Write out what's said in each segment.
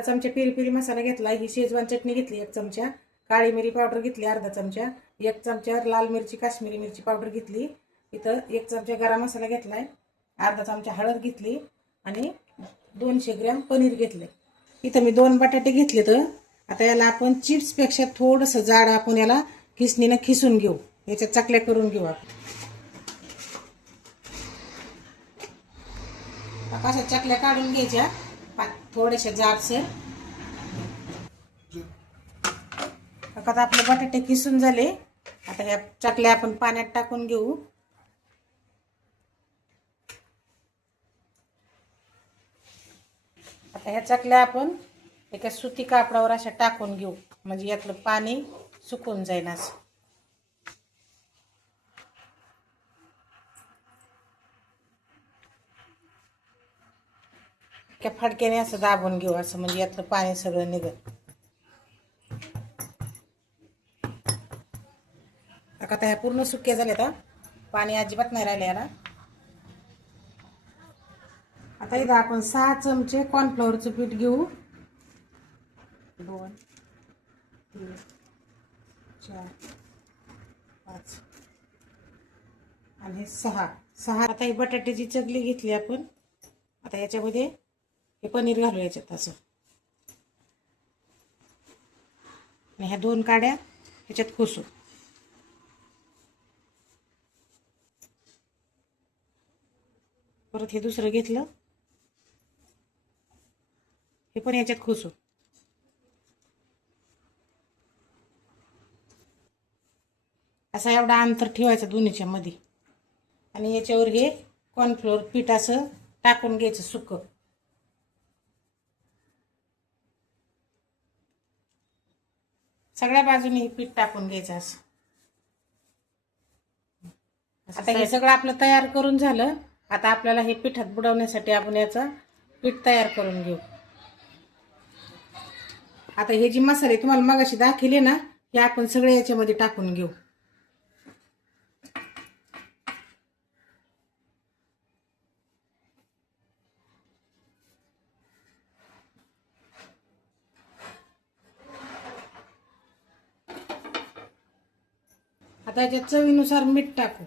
अर्धा चमचा peri peri मसाला घेतला, ही शेजवान चटणी घेतली 1 चमचा, काळी मिरी पावडर घेतली अर्धा चमचा, 1 चमचा लाल मिरची काश्मीरी मिरची पावडर घेतली, इथं 1 चमचा गरम मसाला घेतलाय, अर्धा चमचा हळद घेतली आणि 200 ग्रॅम पनीर घेतले. इथं मी 2 बटाटे घेतले. तर आता याला आपण चिप्स पेक्षा थोडंसं जाड आपण याला खिसणीने खिसून घेऊ. याच्या चकल्या करून घेऊ आपण. अशा चकल्या काढून घ्यायच्या थोड्याशा जाडसर. आता आपले बटाटे किसून झाले. आता ह्या चकल्या आपण पाण्यात टाकून घेऊ. आता ह्या चकल्या आपण एका सुती कापडावर अशा टाकून घेऊ, म्हणजे यातलं पाणी सुकून जाईल असं. त्या फडक्याने असं दाबून घेऊ, असं म्हणजे यातलं पाणी सगळं निघत. आता ह्या पूर्ण सुक्या झाल्या. आता पाणी अजिबात नाही राहिले याला. आता इथं आपण 6 चमचे कॉर्नफ्लॉवरचं पीठ घेऊ. 2 3 4 5 आणि 6. आता ही बटाट्याची चकली घेतली आपण. आता याच्यामध्ये हे पनीर घालू याच्यात असं. आणि ह्या 2 काड्या ह्याच्यात खोसू. परत हे दुसरं घेतलं, हे पण याच्यात खोसू. असा एवढा अंतर ठेवायचं दोन्हीच्या मध्ये. आणि याच्यावर हे कॉर्नफ्लोअर पीठ असं टाकून घ्यायचं सुकं. सगळ्या बाजूने हे पीठ टाकून घ्यायचं असं. आता हे सगळं आपलं तयार करून झालं. आता आपल्याला हे पिठात बुडवण्यासाठी आपण याचं पीठ तयार करून घेऊ. आता हे जी मसाले तुम्हाला मगाशी दाखवले ना, हे आपण सगळे याच्यामध्ये टाकून घेऊ. आता याच्यात चवीनुसार मीठ टाकू.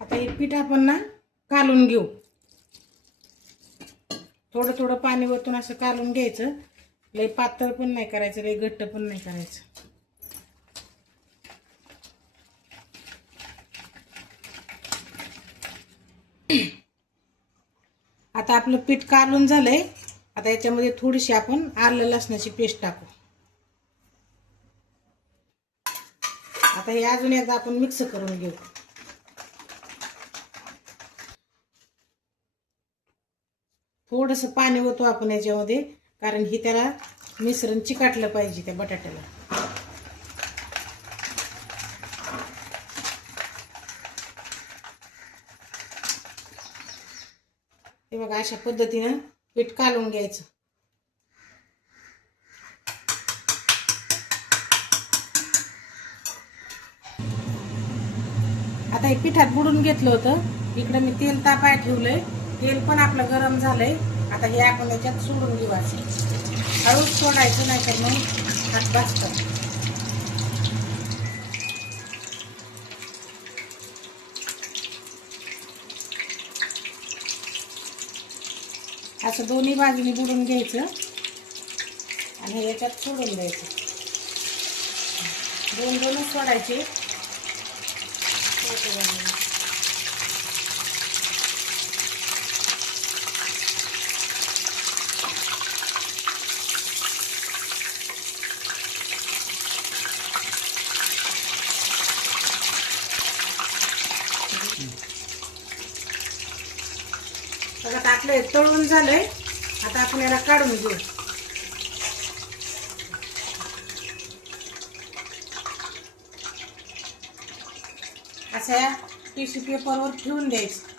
आता हे पीठ आपण ना कालून घेऊ. थोडं थोडं पाणी वरतून असं कालून घ्यायचं. लई पातळ पण नाही करायचं, लई घट्ट पण नाही करायचं. आता आपलं पीठ कालून झालंय. आता याच्यामध्ये थोडीशी आपण आलं लसणाची पेस्ट टाकू. आता हे अजून एकदा आपण मिक्स करून घेऊ. थोडंसं पाणी होतो आपण याच्यामध्ये, कारण ही त्याला मिश्रण चिकटलं पाहिजे त्या बटाट्याला. हे बघा अशा पद्धतीनं पीठ कालून घ्यायचं. आता हे पिठात बुडून घेतलं होतं. इकडे मी तेल तापाय ठेवलंय. तेल पण आपलं गरम झालंय. आता हे आपण याच्यात सोडून घेऊ. असं हळूच सोडायचं, नाही तर मग हात भाजतात. असं दोन्ही बाजूनी बुडून घ्यायचं आणि याच्यात सोडून द्यायचं. 2-2च सोडायचे. आता आपलं तळून झालंय. आता आपण याला काढून घेऊ. अशा टिश्यू पेपरवर ठेवून द्यायचं.